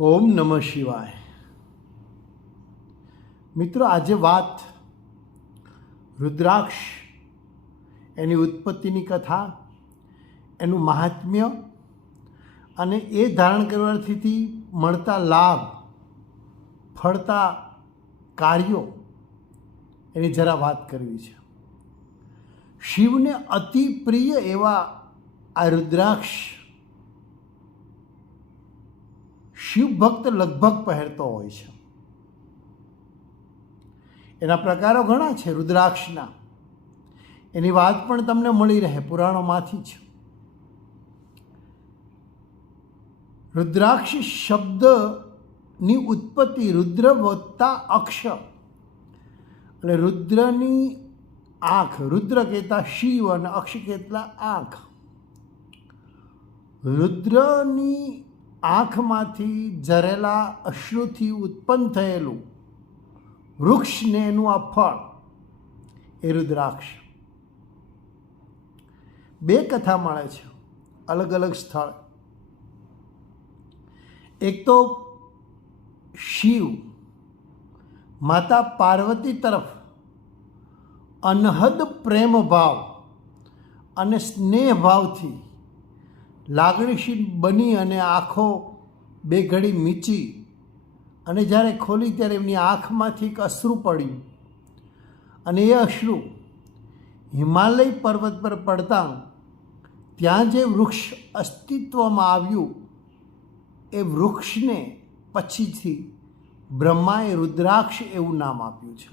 ઓમ નમઃ શિવાય. મિત્રો, આજે વાત રુદ્રાક્ષ, એની ઉત્પત્તિની કથા, એનું મહાત્મ્ય અને એ ધારણ કરવાથી મળતા લાભ, ફળતા કાર્યો, એની જરા વાત કરવી છે. શિવને અતિ પ્રિય એવા આ રુદ્રાક્ષ શિવ ભક્ત લગભગ પહેરતો હોય છે. એના પ્રકારો ઘણા છે રુદ્રાક્ષના. એની વાત પણ તમને મળી રહે, પુરાણોમાંથી જ. રુદ્રાક્ષ શબ્દની ઉત્પત્તિ રુદ્ર વત્તા અક્ષ. એટલે રુદ્રની આંખ, રુદ્ર કહેતા શિવ અને અક્ષ કહેતા આંખ. રુદ્રની આંખમાંથી ઝરેલા અશ્રુથી ઉત્પન્ન થયેલું વૃક્ષને એનું આ ફળ એ રુદ્રાક્ષ. બે કથા મળે છે, અલગ અલગ સ્થળ. એક તો શિવ માતા પાર્વતી તરફ અનહદ પ્રેમ ભાવ અને સ્નેહ ભાવથી લાગણીશીલ બની અને આંખો બે ઘડી મીચી અને જ્યારે ખોલી ત્યારે એમની આંખમાંથી એક અશ્રુ પડ્યું. અને એ અશ્રુ હિમાલય પર્વત પર પડતા ત્યાં જે વૃક્ષ અસ્તિત્વમાં આવ્યું, એ વૃક્ષને પછીથી બ્રહ્માએ રુદ્રાક્ષ એવું નામ આપ્યું છે.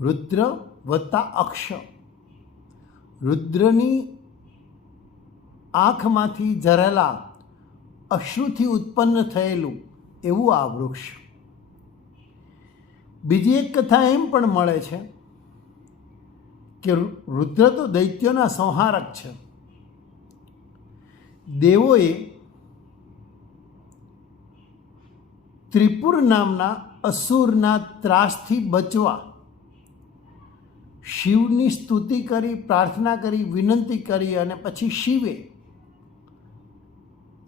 રુદ્ર વત્તા અક્ષ. રુદ્રની આંખમાંથી ઝરેલા અશ્રુથી ઉત્પન્ન થયેલું એવું આ વૃક્ષ. બીજી એક કથા એમ પણ મળે છે કે રુદ્ર તો દૈત્યોના સંહારક છે. દેવોએ ત્રિપુર નામના અસુરના ત્રાસથી બચવા શિવની સ્તુતિ કરી, પ્રાર્થના કરી, વિનંતી કરી અને પછી શિવે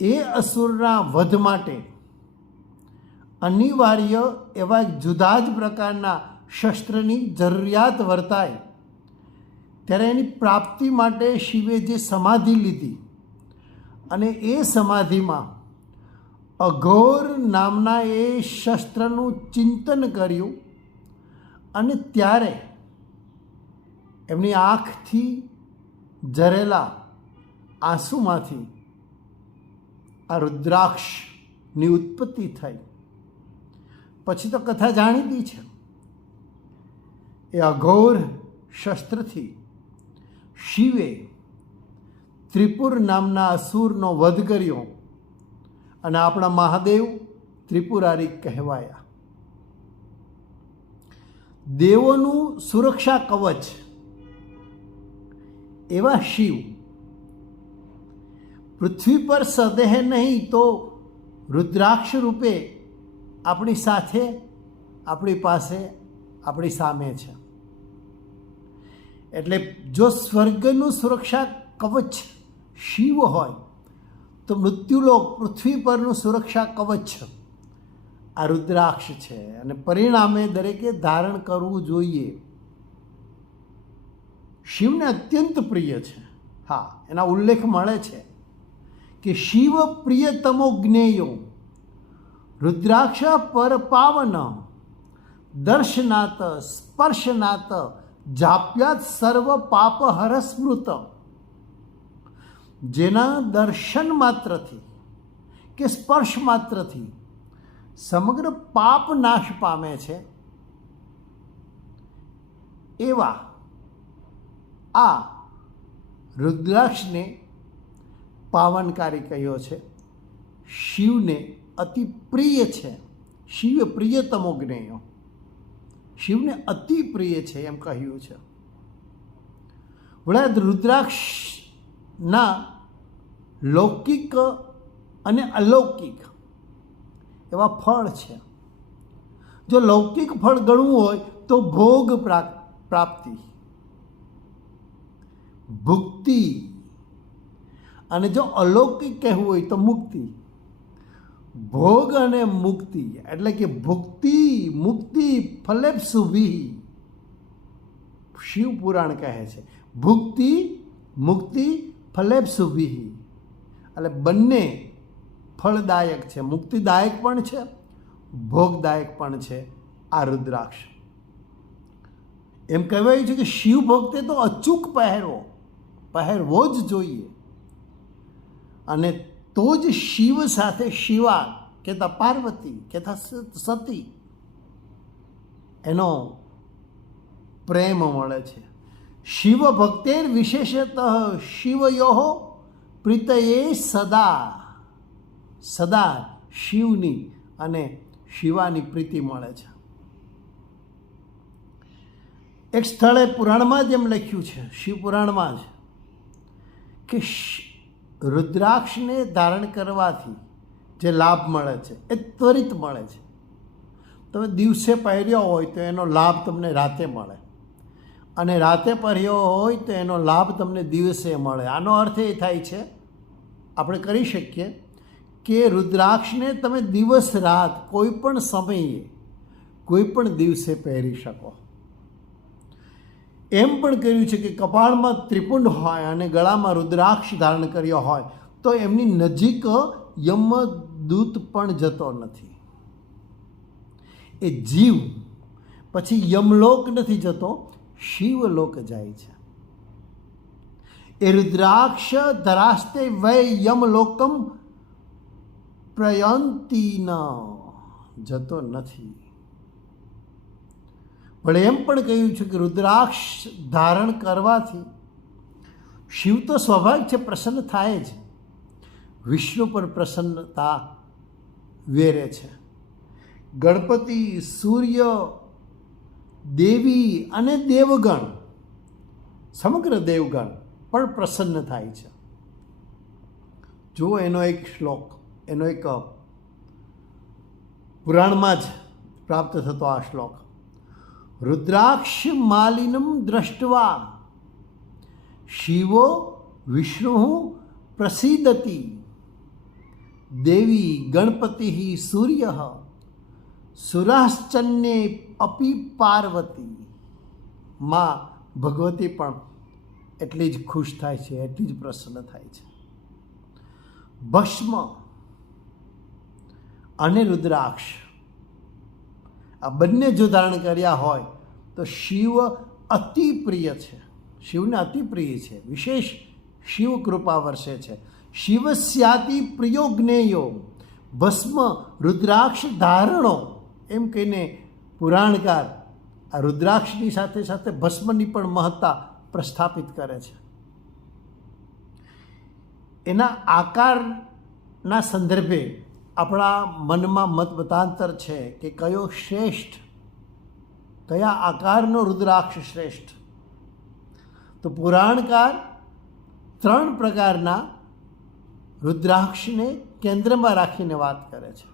એ અસુરના વધ માટે અનિવાર્ય એવા જુદા જ પ્રકારના શસ્ત્રની જરૂરિયાત વર્તાય. ત્યારે એની પ્રાપ્તિ માટે શિવે જે સમાધિ લીધી અને એ સમાધિમાં અઘોર નામના એ શસ્ત્રનું ચિંતન કર્યું અને ત્યારે એમની આંખથી જરેલા આંસુમાંથી આ રુદ્રાક્ષની ઉત્પત્તિ થઈ. પછી તો કથા જાણીતી છે. એ અઘોર શસ્ત્રથી શિવે ત્રિપુર નામના અસુરનો વધ કર્યો અને આપણા મહાદેવ ત્રિપુરારી કહેવાયા. દેવોનું સુરક્ષા કવચ એવા શિવ પૃથ્વી પર સદેહ નહીં તો રુદ્રાક્ષ રૂપે આપણી સાથે, આપણી પાસે, આપણી સામે છે. એટલે જો સ્વર્ગનું સુરક્ષા કવચ શિવ હોય, તો મૃત્યુલોક પૃથ્વી પરનું સુરક્ષા કવચ આ રુદ્રાક્ષ છે. અને પરિણામે દરેકે ધારણ કરવું જોઈએ. શિવને અત્યંત પ્રિય છે. હા, એના ઉલ્લેખ મળે છે. કે શિવ પ્રિયતમો જ્ઞેયો, રુદ્રાક્ષ પર પાવન દર્શનાત સ્પર્શનાત જાપ્યાત સર્વ પાપ હરસ્મૃત. જેના દર્શન માત્રથી કે સ્પર્શ માત્રથી સમગ્ર પાપ નાશ પામે છે, એવા આ રુદ્રાક્ષને પાવનકારી કહ્યો છે. શિવને અતિ પ્રિય છે. શિવ પ્રિયતમો જ્ઞેયો. શિવને અતિ પ્રિય છે એમ કહ્યું છે. વળાદ રુદ્રાક્ષના લૌકિક અને અલૌકિક એવા ફળ છે. જો લૌકિક ફળ ગણવું હોય તો ભોગ પ્રાપ્તિ. ભુક્તિ અને જો અલૌકિક કહેવું હોય તો મુક્તિ. ભોગ અને મુક્તિ, એટલે કે ભુક્તિ, મુક્તિ ફલેપ શુભી શિવ પુરાણ કહે છે. ભુક્તિ, મુક્તિ ફલેપ શુભી એટલે બંને ફળદાયક છે. મુક્તિદાયક પણ છે, ભોગદાયક પણ છે. આ રુદ્રાક્ષ. એમ કહેવાયું છે કે શિવ ભક્તે તો અચૂક પહેરવો પહેરવો જ જોઈએ. અને તો જ શિવ સાથે શિવા કહેતા પાર્વતી કહેતા સતી એનો પ્રેમ મળે છે. શિવ ભક્તેર વિશેષતઃ શિવયોહો પ્રીતયે સદા સદા શિવની અને શિવાની પ્રીતિ મળે છે. એક સ્થળે પુરાણમાં જ એમ લખ્યું છે શિવ પુરાણમાં જ, કે રુદ્રાક્ષને ધારણ કરવાથી જે લાભ મળે છે, એ ત્વરિત મળે છે. તમે દિવસે પહેર્યો હોય તો એનો લાભ તમને રાતે મળે. અને રાતે પહેર્યો હોય તો એનો લાભ તમને દિવસે મળે. આનો અર્થ એ થાય છે, આપણે કરી શકીએ કે રુદ્રાક્ષને તમે દિવસ રાત કોઈ પણ સમયે કોઈ પણ દિવસે પહેરી શકો. એમ પણ કહ્યું છે કે કપાળમાં ત્રિપુંડ હોય અને ગળામાં રુદ્રાક્ષ ધારણ કર્યો હોય, તો એમની નજીક યમદૂત પણ જતો નથી. એ જીવ પછી યમલોક નથી જતો, શિવલોક જાય છે. એ રુદ્રાક્ષ ધરાસ્તે વય યમલોકમ પ્રયંતિના જતો નથી. પણ એમ પણ કહ્યું છે કે રુદ્રાક્ષ ધારણ કરવાથી શિવ તો સ્વાભાવિક છે, પ્રસન્ન થાય જ. વિષ્ણુ પર પ્રસન્નતા વેરે છે. ગણપતિ, સૂર્ય, દેવી અને દેવગણ, સમગ્ર દેવગણ પણ પ્રસન્ન થાય છે. જુઓ એનો એક શ્લોક, એનો એક પુરાણમાં જ પ્રાપ્ત થતો આ શ્લોક. રુદ્રાક્ષ માલિનમ દ્રષ્ટવા શિવો વિષ્ણુ પ્રસિદતી. દેવી ગણપતિ સૂર્ય. સુરાશ્ચન્યે અપી પાર્વતી. માં ભગવતી પણ એટલી જ ખુશ થાય છે, એટલી જ પ્રસન્ન થાય છે. ભસ્મ અને રુદ્રાક્ષ. આ બંને જો ધારણ કર્યા હોય, તો શિવ અતિ પ્રિય છે. શિવને અતિ પ્રિય છે. વિશેષ શિવ કૃપા વર્ષે છે. શિવસ્યાતિ પ્રિયો જ્ઞેયો ભસ્મ રુદ્રાક્ષ ધારણો, એમ કહીને પુરાણકાર આ રુદ્રાક્ષની સાથે સાથે ભસ્મની પણ મહત્તા પ્રસ્થાપિત કરે છે. એના આકારના સંદર્ભે આપણા મનમાં મત મતાંતર છે કે કયો શ્રેષ્ઠ, કયા આકારનો રુદ્રાક્ષ શ્રેષ્ઠ? તો પુરાણકાર ત્રણ પ્રકારના રુદ્રાક્ષને કેન્દ્રમાં રાખીને વાત કરે છે.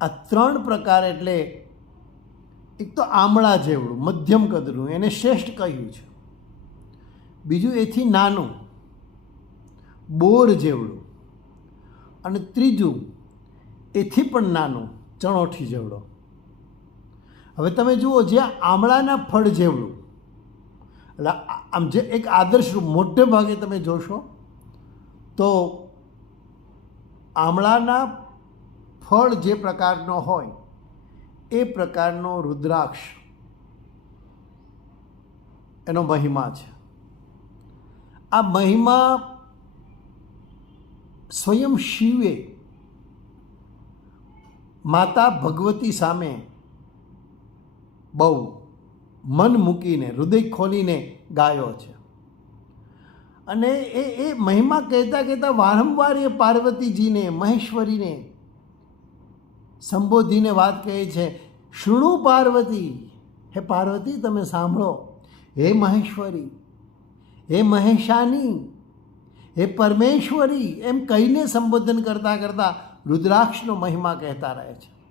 આ ત્રણ પ્રકાર એટલે એક તો આમળા જેવડું, મધ્યમ કદનું, એને શ્રેષ્ઠ કહ્યું છે. બીજું એથી નાનું, બોર જેવડું અને ત્રીજું, એથી પણ નાનું, ચણોઠી જેવડો. હવે તમે જુઓ, જે આમળાના ફળ જેવડું. એટલે આમ જે એક આદર્શ મોટે ભાગે તમે જોશો, તો આમળાના ફળ જે પ્રકારનો હોય, એ પ્રકારનો રુદ્રાક્ષ. એનો મહિમા છે. આ મહિમા સ્વયં શિવે માતા ભગવતી સામે બહુ મન મૂકીને, હૃદય ખોલીને ગાયો છે. અને એ એ મહિમા કહેતા કહેતા વારંવાર એ પાર્વતીજીને, મહેશ્વરીને સંબોધીને વાત કહે છે, શૃણુ પાર્વતી, હે પાર્વતી, તમે સાંભળો. હે મહેશ્વરી, હે મહેશાની હે પરમેશ્વરી, એમ કહીને સંબોધન કરતા કરતાં રુદ્રાક્ષનો મહિમા કહેતા રહે છે.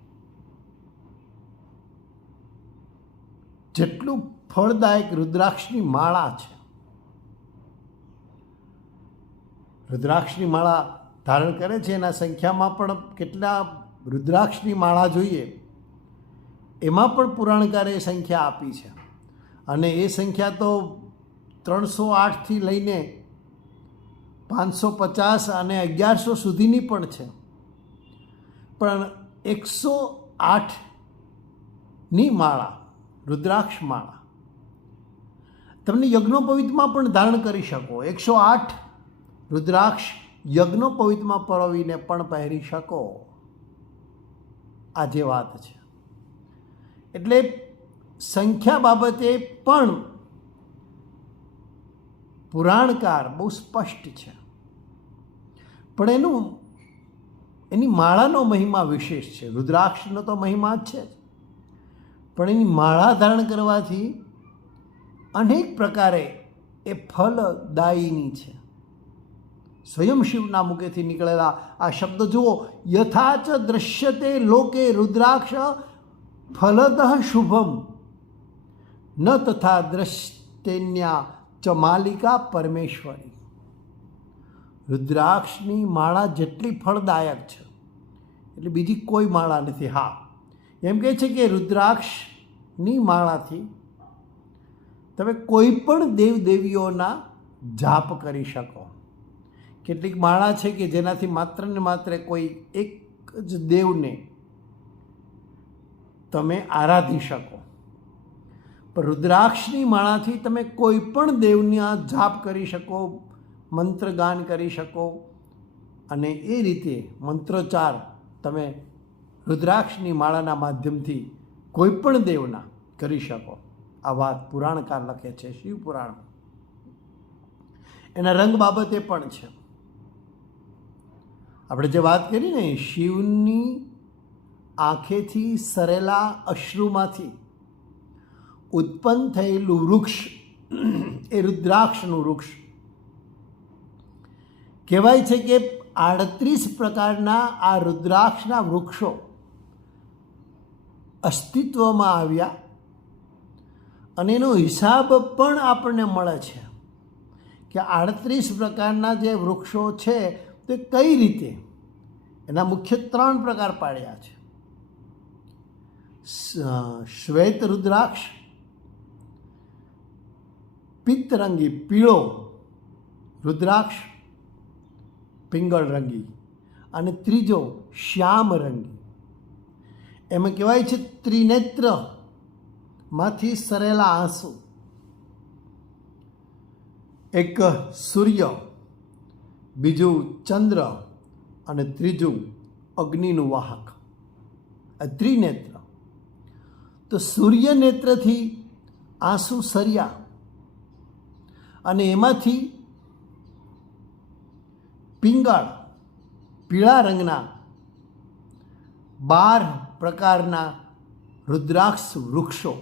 જેટલું ફળદાયક રુદ્રાક્ષની માળા છે. રુદ્રાક્ષની માળા ધારણ કરે છે, એના સંખ્યામાં પણ કેટલા રુદ્રાક્ષની માળા જોઈએ, એમાં પણ પુરાણકારે સંખ્યા આપી છે. અને એ સંખ્યા તો ત્રણસો આઠથી લઈને પાંચસો પચાસ અને અગિયારસો સુધીની પણ છે. પણ એકસો આઠની માળા, રુદ્રાક્ષ માળા. તમને યજ્ઞોપવિતમાં પણ ધારણ કરી શકો. એકસો આઠ રુદ્રાક્ષ યજ્ઞોપવિતમાં પરોવીને પણ પહેરી શકો. આ જે વાત છે. એટલે સંખ્યા બાબતે પણ પુરાણકાર બહુ સ્પષ્ટ છે. પણ એનું એની માળાનો મહિમા વિશેષ છે. રુદ્રાક્ષનો તો મહિમા જ છે. પણ એની માળા ધારણ કરવાથી અનેક પ્રકારે એ ફલદાયીની છે. સ્વયં શિવના મુખેથી નીકળેલા આ શબ્દ જુઓ, યથાચ દ્રશ્યતે લોકે રુદ્રાક્ષ ફલદ શુભમ. ન તથા દ્રષ્ટેન્યા ચ માલિકા પરમેશ્વરી. રુદ્રાક્ષની માળા જેટલી ફળદાયક છે, એટલે બીજી કોઈ માળા નથી. હા, એમ કહે છે કે રુદ્રાક્ષની માળાથી તમે કોઈ પણ દેવદેવીઓના જાપ કરી શકો. કેટલીક માળા છે કે જેનાથી માત્ર ને માત્ર કોઈ એક જ દેવને તમે આરાધી શકો. પણ રુદ્રાક્ષની માળાથી તમે કોઈ પણ દેવના જાપ કરી શકો મંત્રગાન કરી શકો. અને એ રીતે મંત્રોચ્ચાર તમે રુદ્રાક્ષની માળાના માધ્યમથી કોઈ પણ દેવના કરી શકો. આ વાત પુરાણકાર લખે છે, શિવ પુરાણ. એના રંગ બાબતે પણ છે. આપણે જે વાત કરી ને, શિવની આંખેથી સરેલા અશ્રુમાંથી ઉત્પન્ન થયેલું વૃક્ષ, એ રુદ્રાક્ષનું વૃક્ષ કહેવાય છે કે આડત્રીસ પ્રકારના આ રુદ્રાક્ષના વૃક્ષો અસ્તિત્વમાં આવ્યા અને એનો હિસાબ પણ આપણને મળે છે કે આડત્રીસ પ્રકારના જે વૃક્ષો છે તે કઈ રીતે એના મુખ્ય ત્રણ પ્રકાર પાડ્યા છે. શ્વેત રુદ્રાક્ષ, પિત્તરંગી પીળો રુદ્રાક્ષ પિંગળ રંગી અને ત્રીજો શ્યામ રંગી. એમાં કહેવાય છે ત્રિનેત્રમાંથી સરેલા આંસુ. એક સૂર્ય, બીજું ચંદ્ર અને ત્રીજું અગ્નિનું વાહક. આ ત્રિનેત્ર. તો સૂર્ય નેત્રથી આંસુ સર્યા અને એમાંથી પિંગળ પીળા રંગના બાર પ્રકારના રુદ્રાક્ષ વૃક્ષો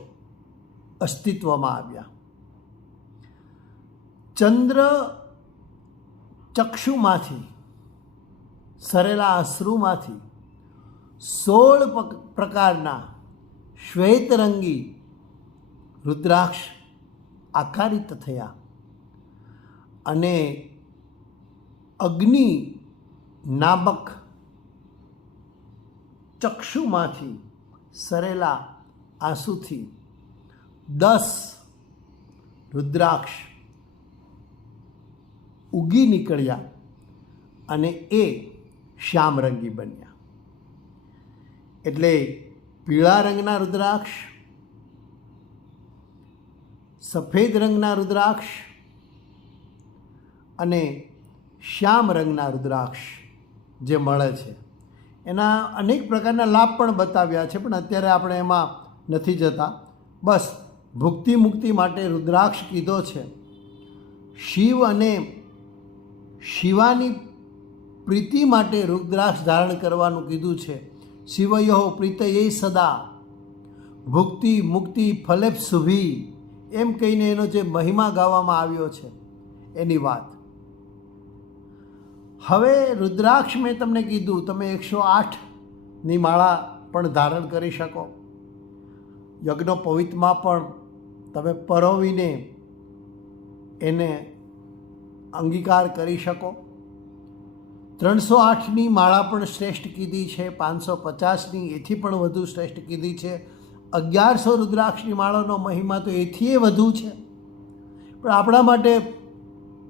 અસ્તિત્વમાં આવ્યા. ચંદ્ર ચક્ષુમાંથી સરેલા અશ્રુમાંથી સોળ પ્રકારના શ્વેતરંગી રુદ્રાક્ષ આકારિત થયા અને અગ્નિ નામક ચક્ષુમાંથી સરેલા આંસુથી દસ રુદ્રાક્ષ ઉગી નીકળ્યા અને એ શ્યામરંગી બન્યા. એટલે પીળા રંગના રુદ્રાક્ષ, સફેદ રંગના રુદ્રાક્ષ અને શ્યામ રંગના રુદ્રાક્ષ જે મળે છે. એના અનેક પ્રકારના લાભ પણ બતાવ્યા છે, પણ અત્યારે આપણે એમાં નથી જતા. બસ ભુક્તિ મુક્તિ માટે રુદ્રાક્ષ કીધો છે. શિવ અને શિવાની પ્રીતિ માટે રુદ્રાક્ષ ધારણ કરવાનું કીધું છે. શિવયો પ્રીતયે સદા. ભુક્તિ મુક્તિ ફલેપ શુભી. એમ કહીને એનો જે મહિમા ગાવામાં આવ્યો છે. એની વાત. હવે રુદ્રાક્ષ મેં તમને કીધું, તમે એકસો આઠની માળા પણ ધારણ કરી શકો. યજ્ઞ પવિત્રમાં પણ તમે પરોવીને એને અંગીકાર કરી શકો. ત્રણસો આઠની માળા પણ શ્રેષ્ઠ કીધી છે, પાંચસો પચાસની એથી પણ વધુ શ્રેષ્ઠ કીધી છે. અગિયારસો રુદ્રાક્ષની માળાનો મહિમા તો એથીય વધુ છે. પણ આપણા માટે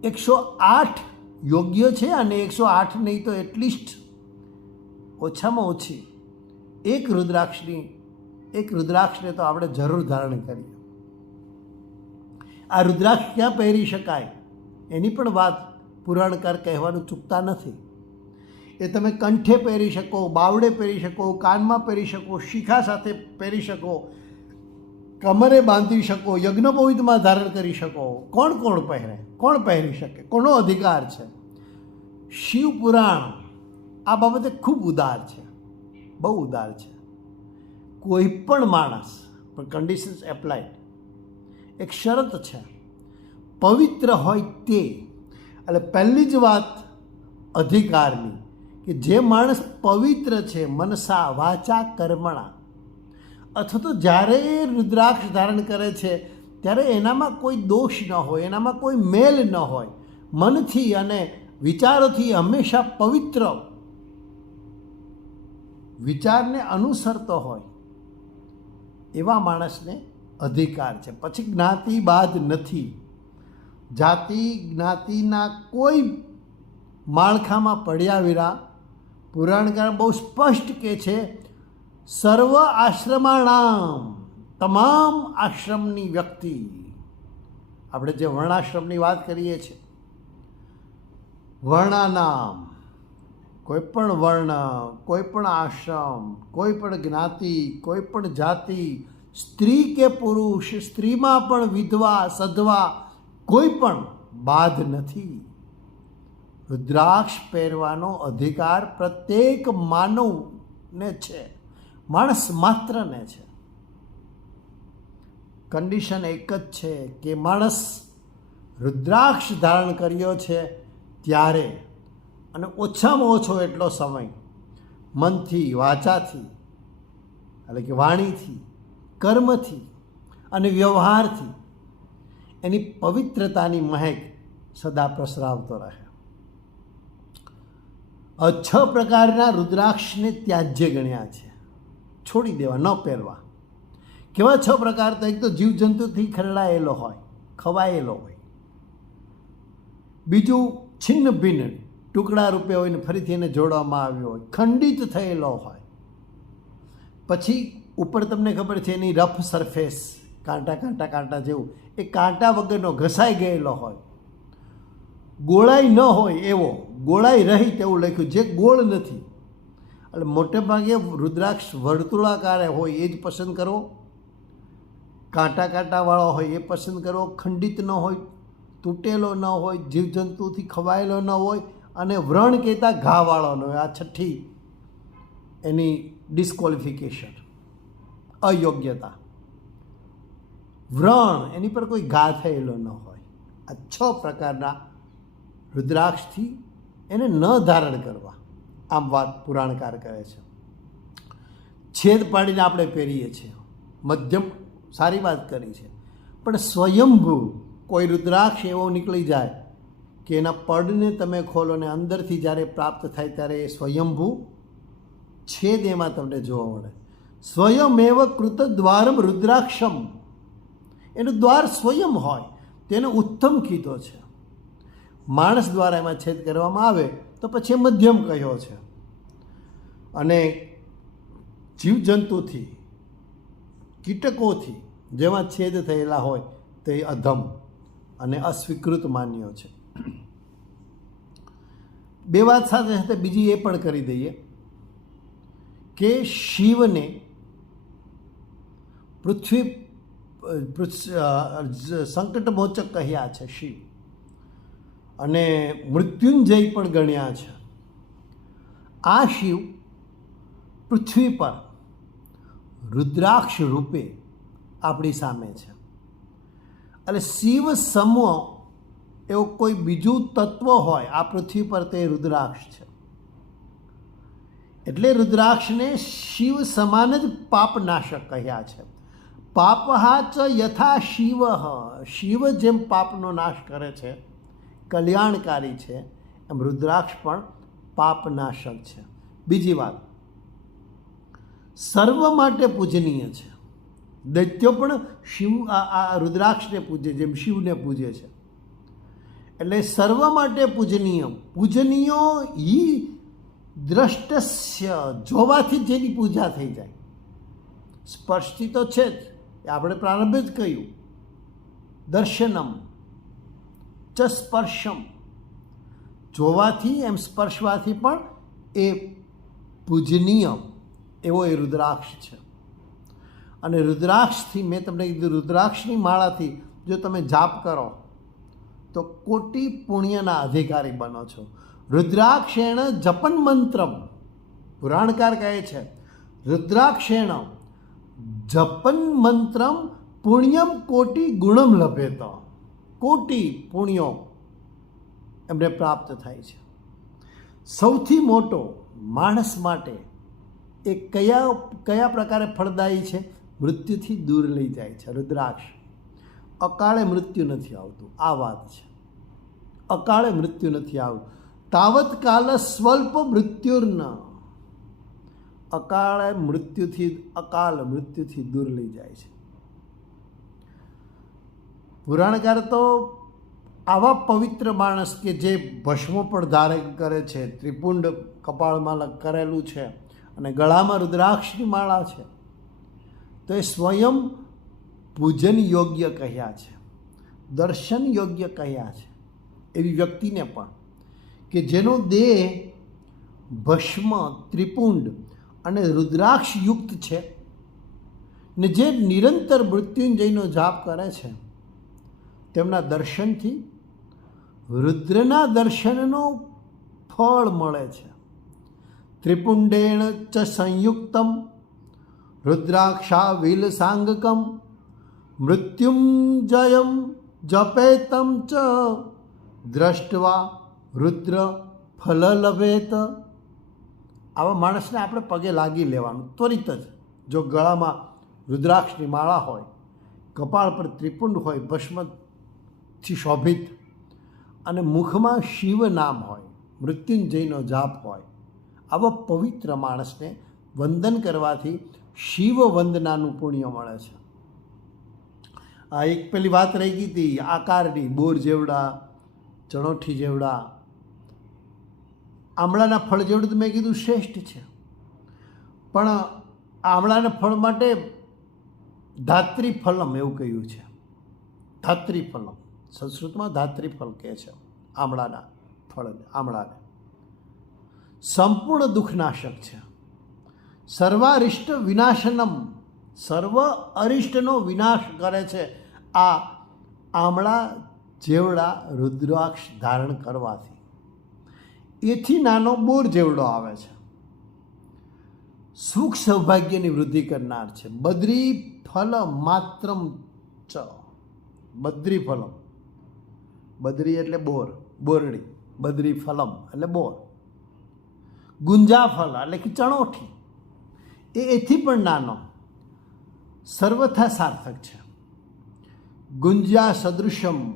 એકસો આઠ યોગ્ય છે અને એકસો આઠ નહીં તો એટલીસ્ટ ઓછામાં ઓછી એક રુદ્રાક્ષની, એક રુદ્રાક્ષને તો આપણે જરૂર ધારણ કરીએ. આ રુદ્રાક્ષ ક્યાં પહેરી શકાય? એની પણ વાત પુરાણકાર કહેવાનું ચૂકતા નથી. એ તમે કંઠે પહેરી શકો, બાવડે પહેરી શકો, કાનમાં પહેરી શકો, શિખા સાથે પહેરી શકો કમરે બાંધી શકો, યજ્ઞપોવિતમાં ધારણ કરી શકો. કોણ કોણ પહેરે? કોણ પહેરી શકે? કોનો અધિકાર છે? શિવ પુરાણ આ બાબતે ખૂબ ઉદાર છે. બહુ ઉદાર છે. કોઈ પણ માણસ, પણ કન્ડિશન્સ એપ્લાય એક શરત છે. પવિત્ર હોય તે. એટલે પહેલી જ વાત અધિકારની, કે જે માણસ પવિત્ર છે, મનસા વાચા કર્મણા. અથવા તો જ્યારે એ રુદ્રાક્ષ ધારણ કરે છે, ત્યારે એનામાં કોઈ દોષ ન હોય, એનામાં કોઈ મેલ ન હોય. મનથી અને વિચારોથી હંમેશા પવિત્ર વિચારને અનુસરતો હોય એવા માણસને અધિકાર છે. પછી જ્ઞાતિ બાદ નથી. જાતિ જ્ઞાતિના કોઈ માળખામાં પડ્યા વિરા પુરાણકાર બહુ સ્પષ્ટ કે છે સર્વ આશ્રમાણામ, તમામ આશ્રમની વ્યક્તિ. આપણે જે વર્ણાશ્રમની વાત કરીએ છીએ, વર્ણાનામ, કોઈ પણ વર્ણ, કોઈ પણ આશ્રમ, કોઈ પણ જ્ઞાતિ, કોઈ પણ જાતિ, સ્ત્રી કે પુરુષ, સ્ત્રીમાં પણ વિધવા, સધવા, કોઈ પણ બાદ નથી. રુદ્રાક્ષ પહેરવાનો અધિકાર પ્રત્યેક માનવને છે. માણસ માત્રને છે. કન્ડિશન એક જ છે કે માણસ રુદ્રાક્ષ ધારણ કર્યો છે ત્યારે. અને ઓછામાં ઓછો એટલો સમય. મનથી, વાચાથી, એટલે કે વાણીથી, કર્મથી અને વ્યવહારથી એની પવિત્રતાની મહેક સદા પ્રસરાવતો રહે. છ પ્રકારના રુદ્રાક્ષને ત્યાજ્ય ગણ્યા છે. છોડી દેવા, ન પહેરવા. કેવા છ પ્રકાર તો એક તો જીવજંતુથી ખરડાયેલો હોય, ખવાયેલો હોય. બીજું છિન્ન ભિન્ન, ટુકડા રૂપે હોય ને ફરીથી એને જોડવામાં આવ્યો હોય, ખંડિત થયેલો હોય. પછી ઉપર તમને ખબર છે એની રફ સરફેસ, કાંટા કાંટા કાંટા જેવું, એ કાંટા વગરનો ઘસાઈ ગયેલો હોય. ગોળાઈ ન હોય એવો, ગોળાઈ રહી તેવું લખ્યું, જે ગોળ નથી. એટલે મોટે ભાગે રુદ્રાક્ષ વર્તુળાકારે હોય એ જ પસંદ કરો. કાંટા કાંટાવાળો હોય એ પસંદ કરો. ખંડિત ન હોય, તૂટેલો ન હોય, જીવજંતુથી ખવાયેલો ન હોય અને વ્રણ કહેતા ઘાવાળો ન હોય. આ છઠ્ઠી એની ડિસ્કોલિફિકેશન અયોગ્યતા. વ્રણ એની પર કોઈ ઘા થયેલો ન હોય. આ છ પ્રકારના રુદ્રાક્ષથી એને ન ધારણ કરવા. આમ વાત પુરાણકાર કહે છે. છેદ પાડીને આપણે પહેરીએ છીએ. મધ્યમ સારી વાત કરી છે. પણ સ્વયંભૂ કોઈ રુદ્રાક્ષ એવો નીકળી જાય કે એના પડને તમે ખોલો ને અંદરથી જ્યારે પ્રાપ્ત થાય ત્યારે એ સ્વયંભૂ છેદ એમાં તમને જોવા મળે. સ્વયમેવ કૃત દ્વારમ રુદ્રાક્ષમ. એનું દ્વાર સ્વયં હોય. તેને ઉત્તમ કીધો છે. માણસ દ્વારા એમાં છેદ કરવામાં આવે તો પછી મધ્યમ કહ્યો છે. અને જીવજંતુથી, કીટકોથી જેમાં છેદ થયેલા હોય તે અધમ અને અસ્વીકૃત માન્યો છે. બે વાત સાથે સાથે બીજી એ પણ કરી દઈએ કે શિવને પૃથ્વી સંકટમોચક કહ્યા છે શિવ. અને મૃત્યુંજય પણ ગણ્યા છે. આ શિવ પૃથ્વી પર રુદ્રાક્ષ રૂપે આપણી સામે છે. એટલે શિવ સમૂહ એવું કોઈ બીજું તત્વ હોય, આ પૃથ્વી પર તે રુદ્રાક્ષ છે. એટલે રુદ્રાક્ષને શિવ સમાન જ પાપનાશક કહ્યા છે. પાપહા ચ યથા શિવ શિવ જેમ પાપનો નાશ કરે છે કલ્યાણકારી છે, એમ રુદ્રાક્ષ પણ પાપનાશક છે. બીજી વાત, સર્વ માટે પૂજનીય છે. દૈત્યો પણ શિવ, આ રુદ્રાક્ષને પૂજે, જેમ શિવને પૂજે છે. એટલે સર્વ માટે પૂજનીય, પૂજનીયો ઈ દ્રષ્ટસ્ય, જોવાથી જેની પૂજા થઈ જાય. સ્પર્શથી તો છે જ આપણે પ્રારંભે જ કહ્યું. દર્શનમ ચ સ્પર્શમ. જોવાથી એમ સ્પર્શવાથી પણ એ પૂજનીય, એવો એ રુદ્રાક્ષ છે. અને રુદ્રાક્ષથી મેં તમને કીધું, રુદ્રાક્ષની માળાથી જો તમે જાપ કરો, તો કોટી પુણ્યના અધિકારી બનો છો. રુદ્રાક્ષેણ જપન મંત્રમ. પુરાણકાર કહે છે, રુદ્રાક્ષેણ જપન મંત્રમ પુણ્યમ કોટી ગુણમ લભેત. કોટી પુણ્યો એમને પ્રાપ્ત થાય છે. સૌથી મોટો માણસ માટે એ કયા કયા પ્રકારે ફળદાયી છે? મૃત્યુથી દૂર લઈ જાય છે, રુદ્રાક્ષ. અકાળે મૃત્યુ નથી આવતું, આ વાત છે. અકાળે મૃત્યુ નથી આવતું. તાવત કાલ સ્વલ્પ મૃત્યુર્ન. અકાળે મૃત્યુથી, અકાલ મૃત્યુથી દૂર લઈ જાય છે. પુરાણકાર તો આવા પવિત્ર માણસ કે જે ભસ્મો પણ ધારણ કરે છે, ત્રિપુંડ કપાળમાં કરેલું છે અને ગળામાં રુદ્રાક્ષની માળા છે, તો એ સ્વયં પૂજન યોગ્ય કહ્યા છે, દર્શન યોગ્ય કહ્યા છે, એવી વ્યક્તિને પણ, કે જેનો દેહ ભસ્મ, ત્રિપુંડ અને રુદ્રાક્ષયુક્ત છે ને જે નિરંતર મૃત્યુંજયનો જાપ કરે છે તેમના દર્શનથી રુદ્રના દર્શનનો ફળ મળે છે. ત્રિપુંડેણ ચ સંયુક્તમ રુદ્રાક્ષા વિલસાંગકમ મૃત્યુંજયમ જપેતમ ચ, દ્રષ્ટવા રુદ્ર ફલ લભેત આવા માણસને આપણે પગે લાગી લેવાનું, ત્વરિત જ. જો ગળામાં રુદ્રાક્ષની માળા હોય, કપાળ પર ત્રિપુંડ હોય ભસ્મથી શોભિત. અને મુખમાં શિવ નામ હોય, મૃત્યુંજયનો જાપ હોય, આવા પવિત્ર માણસને વંદન કરવાથી શિવ વંદનાનું પુણ્ય મળે છે. આ એક પેલી વાત રહી ગઈ હતી આકારની બોર જેવડા, ચણોઠી જેવડા. આમળાના ફળ જેવડું તો મેં કીધું શ્રેષ્ઠ છે. પણ આમળાના ફળ માટે ધાત્રી ફલમ એવું કહ્યું છે. ધાત્રી ફલમ. સંસ્કૃતમાં ધાત્રી ફળ કહે છે, આમળાના ફળને આમળાને. સંપૂર્ણ દુઃખનાશક છે. સર્વારિષ્ટ વિનાશનમ, સર્વ અરિષ્ટનો વિનાશ કરે છે. આ આમળા, જેવડા, રુદ્રાક્ષ ધારણ કરવાથી. એથી નાનો બોર જેવડો આવે છે. સુખ સૌભાગ્યની વૃદ્ધિ કરનાર છે. બદ્રી ફલ માત્રમ ચ. બદ્રી ફલમ. બદ્રી એટલે બોર, બોરડી, બદરી ફલમ એટલે બોર. ગુંજા ફલ એટલે કે ચણોઠી. એ એથી પણ નાનો. સર્વથા સાર્થક છે. ગુંજા સદૃશમ,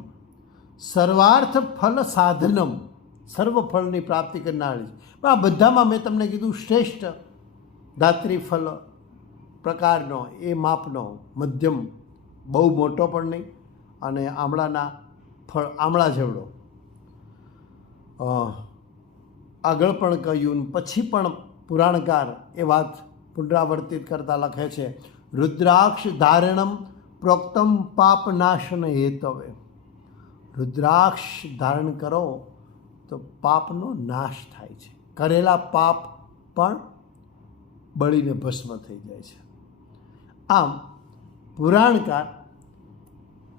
સર્વાર્થ ફલ સાધનમ, સર્વ ફળની પ્રાપ્તિ કરનારી. છે પણ આ બધામાં મેં તમને કીધું શ્રેષ્ઠ. ધાત્રી ફલ પ્રકારનો, એ માપનો, મધ્યમ, બહુ મોટો પણ નહીં. અને આમળાના ફળ આમળા જેવડો. આગળ પણ કહ્યું પછી પણ પુરાણકાર એ વાત પુનરાવર્તિત કરતા લખે છે, રુદ્રાક્ષ ધારણમ પ્રોક્તમ પાપ નાશન હેતવે. રુદ્રાક્ષ ધારણ કરો તો પાપનો નાશ થાય છે. કરેલા પાપ પણ બળીને ભસ્મ થઈ જાય છે. આમ પુરાણકાર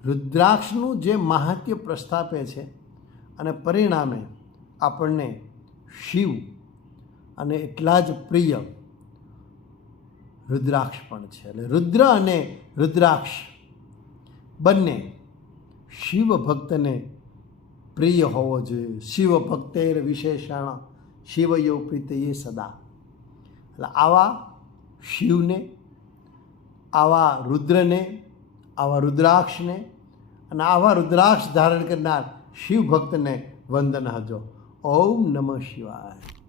રુદ્રાક્ષનું જે મહાત્ય પ્રસ્થાપે છે અને પરિણામે આપણને શિવ અને એટલા જ પ્રિય રુદ્રાક્ષ પણ છે. એટલે રુદ્ર અને રુદ્રાક્ષ બંને શિવ ભક્તને પ્રિય હોવો જોઈએ. શિવ ભક્તેર વિશેષણ શિવયો પ્રીતયે સદા. એટલે આવા શિવને, આવા રુદ્રને, આવા રુદ્રાક્ષને અને આવા રુદ્રાક્ષ ધારણ કરનાર શિવ ભક્તને વંદન હજો. ઓમ નમઃ શિવાય.